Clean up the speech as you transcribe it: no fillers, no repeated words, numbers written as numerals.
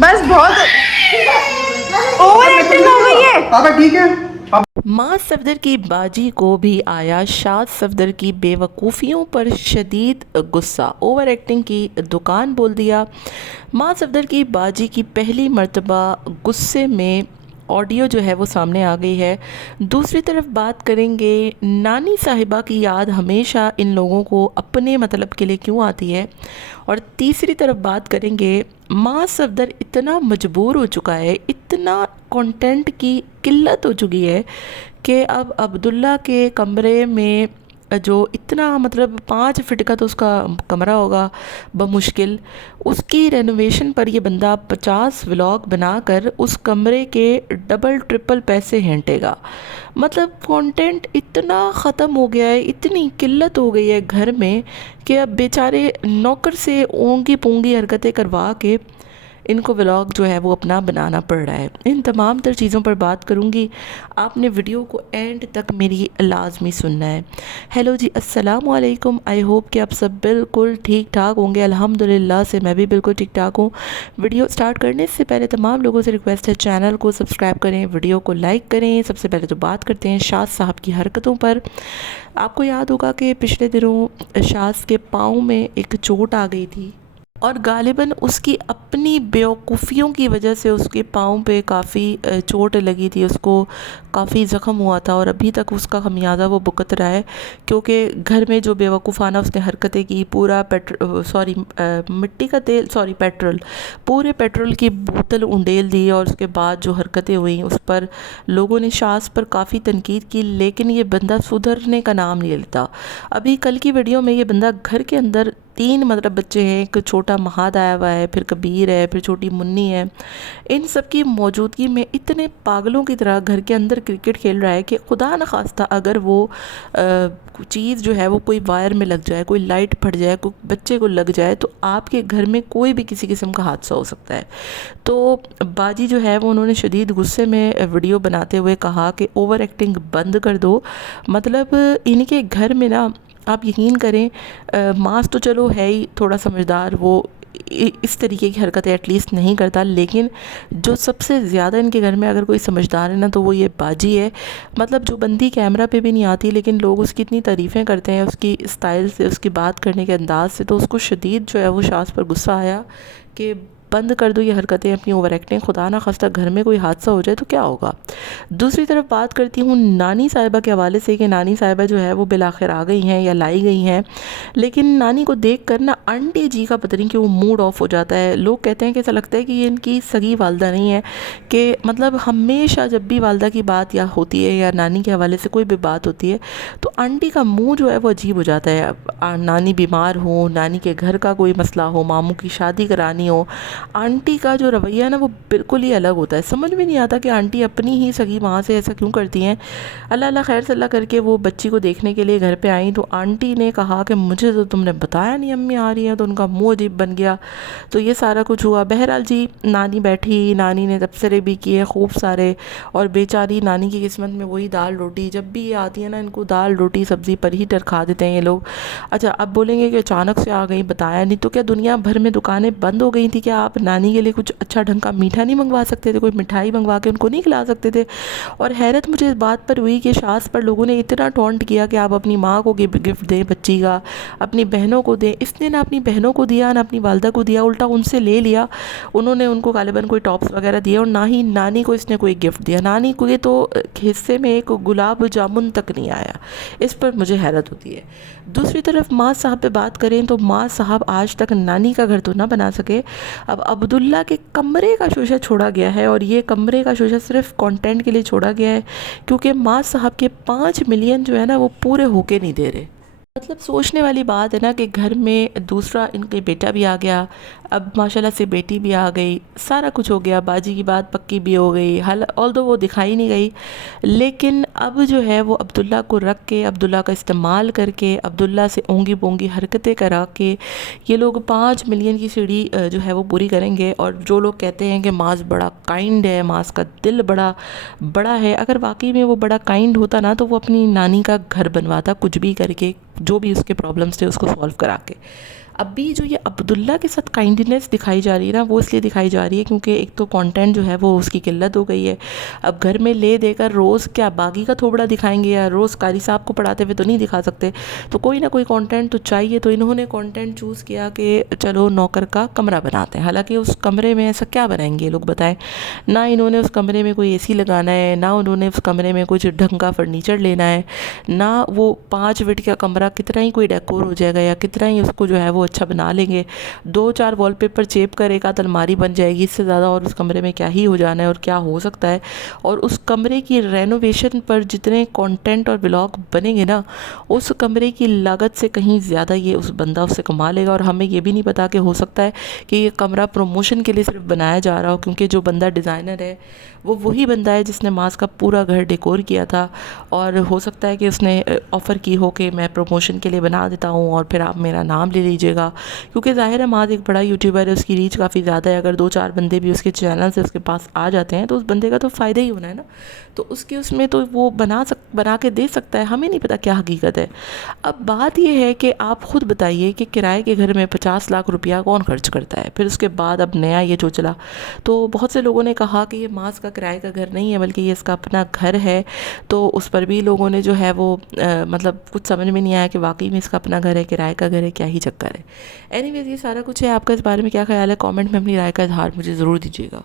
बस बहुत over acting हो गई है। पापा ठीक है। माँ सफदर की बाजी को भी आया शाद सफदर की बेवकूफ़ियों पर शदीद गुस्सा, ओवर एक्टिंग की दुकान बोल दिया। माँ सफदर की बाजी की पहली मर्तबा गुस्से में ऑडियो जो है वो सामने आ गई है। दूसरी तरफ बात करेंगे नानी साहिबा की याद हमेशा इन लोगों को अपने मतलब के लिए क्यों आती है। और तीसरी तरफ बात करेंगे माँ सफदर इतना मजबूर हो चुका है, इतना कंटेंट की किल्लत हो चुकी है कि अब अब्दुल्ला के कमरे में जो इतना मतलब 5 फीट का तो उसका कमरा होगा बमुश्किल, उसकी रेनोवेशन पर ये बंदा 50 व्लॉग बनाकर उस कमरे के डबल ट्रिपल पैसे हेंटेगा। मतलब कंटेंट इतना ख़त्म हो गया है, इतनी किल्लत हो गई है घर में कि अब बेचारे नौकर से ओंगी पोंगी हरकतें करवा के इनको व्लॉग जो है वो अपना बनाना पड़ रहा है। इन तमाम तर चीज़ों पर बात करूँगी, आपने वीडियो को एंड तक मेरी लाजमी सुनना है। हेलो जी, अस्सलाम वालेकुम। आई होप कि आप सब बिल्कुल ठीक ठाक होंगे। अल्हम्दुलिल्लाह से मैं भी बिल्कुल ठीक ठाक हूँ। वीडियो स्टार्ट करने से पहले तमाम लोगों से रिक्वेस्ट है, चैनल को सब्सक्राइब करें, वीडियो को लाइक करें। सबसे पहले तो बात करते हैं शाद साहब की हरकतों पर। आपको याद होगा कि पिछले दिनों शाद के पाँव में एक चोट आ गई थी और गालिबन उसकी अपनी बेवकूफ़ियों की वजह से उसके पाँव पे काफ़ी चोट लगी थी, उसको काफ़ी ज़ख्म हुआ था और अभी तक उसका खमियाजा वो भुगत रहा है। क्योंकि घर में जो बेवकूफ़ाना उसने हरकतें की, पूरा मिट्टी का तेल पेट्रोल, पूरे पेट्रोल की बोतल उंडेल दी और उसके बाद जो हरकतें हुई उस पर लोगों ने शाज़ पर काफ़ी तनकीद की, लेकिन ये बंदा सुधरने का नाम नहीं लेता। अभी कल की वीडियो में ये बंदा घर के अंदर 3 मतलब बच्चे हैं, एक छोटा महाद आया हुआ है, फिर कबीर है, फिर छोटी मुन्नी है, इन सब की मौजूदगी में इतने पागलों की तरह घर के अंदर क्रिकेट खेल रहा है कि खुदा न खास्ता अगर वो चीज़ जो है वो कोई वायर में लग जाए, कोई लाइट फट जाए, कोई बच्चे को लग जाए तो आपके घर में कोई भी किसी किस्म का हादसा हो सकता है। तो बाजी जो है वो उन्होंने शदीद गुस्से में वीडियो बनाते हुए कहा कि ओवर एक्टिंग बंद कर दो। मतलब इनके घर में ना, आप यकीन करें, मास तो चलो है ही थोड़ा समझदार, वो इस तरीके की हरकतें एटलीस्ट नहीं करता, लेकिन जो सबसे ज़्यादा इनके घर में अगर कोई समझदार है ना तो वो ये बाजी है। मतलब जो बंदी कैमरा पे भी नहीं आती लेकिन लोग उसकी इतनी तारीफ़ें करते हैं उसकी स्टाइल से, उसकी बात करने के अंदाज़ से, तो उसको शदीद जो है वो शाज़ पर गुस्सा आया कि बंद कर दो ये हरकतें, अपनी ओवर एक्टिंग, खुदा ना खास्ता घर में कोई हादसा हो जाए तो क्या होगा। दूसरी तरफ बात करती हूँ नानी साहिबा के हवाले से कि नानी साहिबा जो है वो बिलाखिर आ गई हैं या लाई गई हैं, लेकिन नानी को देख कर ना आंटी जी का पता नहीं कि वो मूड ऑफ हो जाता है। लोग कहते हैं कि ऐसा लगता है कि ये इनकी सगी वालदा नहीं है, कि मतलब हमेशा जब भी वालदा की बात या होती है या नानी के हवाले से कोई भी बात होती है तो आंटी का मुँह जो है वो अजीब हो जाता है। नानी बीमार हो, नानी के घर का कोई मसला हो, मामू की शादी करानी हो, आंटी का जो रवैया है ना वो बिल्कुल ही अलग होता है। समझ में नहीं आता कि आंटी अपनी ही सगी माँ से ऐसा क्यों करती हैं। अल्लाह अल्लाह खैर सल्ला करके वो बच्ची को देखने के लिए घर पे आई तो आंटी ने कहा कि मुझे तो तुमने बताया नहीं अम्मी आ रही हैं, तो उनका मुँह अजीब बन गया। तो ये सारा कुछ हुआ। बहरहाल जी, नानी बैठी, नानी ने तबसरे भी किए खूब सारे, और बेचारी नानी की किस्मत में वही दाल रोटी, जब भी ये आती है ना इनको दाल रोटी सब्ज़ी पर ही टरखा देते हैं ये लोग। अच्छा, अब बोलेंगे कि अचानक से आ गई, बताया नहीं, तो क्या दुनिया भर में दुकानें बंद हो गई थी? क्या आप नानी के लिए कुछ अच्छा ढंग का मीठा नहीं मंगवा सकते थे? कोई मिठाई मंगवा के उनको नहीं खिला सकते थे? और हैरत मुझे इस बात पर हुई कि शाज़ पर लोगों ने इतना टॉन्ट किया कि आप अपनी माँ को गिफ्ट दें बच्ची का, अपनी बहनों को दें। इसने ना अपनी बहनों को दिया ना अपनी वालदा को दिया, उल्टा उनसे ले लिया। उन्होंने उनको गालिबन कोई टॉप्स वगैरह दिए और ना ही नानी को इसने कोई गिफ्ट दिया। नानी को ये तो हिस्से में एक गुलाब जामुन तक नहीं आया। इस पर मुझे हैरत होती है। दूसरी तरफ माँ साहब पे बात करें तो माँ साहब आज तक नानी का घर तो ना बना सके। अब अब्दुल्ला के कमरे का शोशा छोड़ा गया है, और ये कमरे का शोशा सिर्फ कंटेंट के लिए छोड़ा गया है क्योंकि माँ साहब के 5 मिलियन जो है ना वो पूरे होके नहीं दे रहे। मतलब सोचने वाली बात है ना कि घर में दूसरा इनके बेटा भी आ गया, अब माशाल्लाह से बेटी भी आ गई, सारा कुछ हो गया, बाजी की बात पक्की भी हो गई। हाल ऑल्दो वो दिखाई नहीं गई, लेकिन अब जो है वो अब्दुल्ला को रख के, अब्दुल्ला का इस्तेमाल करके, अब्दुल्ला से ओंगी बोंगी हरकतें करा के ये लोग 5 मिलियन की सीढ़ी जो है वो पूरी करेंगे। और जो लोग कहते हैं कि मास बड़ा काइंड है, मास का दिल बड़ा बड़ा है, अगर वाकई में वो बड़ा काइंड होता ना तो वो अपनी नानी का घर बनवाता कुछ भी करके, जो भी उसके प्रॉब्लम्स थे उसको सॉल्व करा के। اب بھی جو یہ عبداللہ کے ساتھ کائنڈنیس دکھائی جا رہی ہے نا، وہ اس لیے دکھائی جا رہی ہے کیونکہ ایک تو کانٹینٹ جو ہے وہ اس کی قلت ہو گئی ہے. اب گھر میں لے دے کر روز کیا باغی کا تھوبڑا دکھائیں گے، یا روز قاری صاحب کو پڑھاتے ہوئے تو نہیں دکھا سکتے، تو کوئی نہ کوئی کانٹینٹ تو چاہیے. تو انہوں نے کانٹینٹ چوز کیا کہ چلو نوکر کا کمرہ بناتے ہیں. حالانکہ اس کمرے میں ایسا کیا بنائیں گے یہ لوگ بتائیں. نہ انہوں نے اس کمرے میں کوئی اے سی لگانا ہے، نہ انہوں نے اس کمرے میں کچھ ڈھنگ کا فرنیچر لینا ہے، نہ وہ 5 فٹ کا کمرہ کتنا ہی کوئی ڈیکور ہو جائے گا یا کتنا ہی اس کو جو ہے وہ اچھا بنا لیں گے، 2-4 وال پیپر چیپ کر ایک آدھ الماری بن جائے گی، اس سے زیادہ اور اس کمرے میں کیا ہی ہو جانا ہے اور کیا ہو سکتا ہے. اور اس کمرے کی رینوویشن پر جتنے کانٹینٹ اور ولاگ بنیں گے نا، اس کمرے کی لاگت سے کہیں زیادہ یہ اس بندہ اس سے کما لے گا. اور ہمیں یہ بھی نہیں پتا کہ ہو سکتا ہے کہ یہ کمرہ پروموشن کے لیے صرف بنایا جا رہا ہو، کیونکہ جو بندہ ڈیزائنر ہے وہ وہی بندہ ہے جس نے ماس کا پورا گھر ڈیکور کیا تھا. اور ہو سکتا ہے کہ اس نے آفر کی ہو کہ میں پروموشن کے لیے بنا دیتا ہوں اور پھر آپ میرا نام لے لیجیے گا، کیونکہ ظاہر ہے ماس ایک بڑا یوٹیوبر ہے، اس کی ریچ کافی زیادہ ہے. اگر 2-4 بندے بھی اس کے چینل سے اس کے پاس آ جاتے ہیں تو اس بندے کا تو فائدہ ہی ہونا ہے نا. تو اس میں تو وہ بنا کے دے سکتا ہے، ہمیں نہیں پتا کیا حقیقت ہے. اب بات یہ ہے کہ آپ خود بتائیے کہ کرائے کے گھر میں 50 لاکھ روپیہ کون خرچ کرتا ہے. پھر اس کے بعد اب نیا یہ جو چلا، تو بہت سے لوگوں نے کہا کہ یہ ماس کا کرائے کا گھر نہیں ہے بلکہ یہ اس کا اپنا گھر ہے. تو اس پر بھی لوگوں نے جو ہے وہ مطلب کچھ سمجھ میں نہیں آیا کہ واقعی میں اس کا اپنا گھر ہے، کرائے کا گھر ہے، کیا ہی چکر ہے. اینی ویز یہ سارا کچھ ہے. آپ کا اس بارے میں کیا خیال ہے؟ کامنٹ میں اپنی رائے کا اظہار مجھے ضرور دیجیے گا.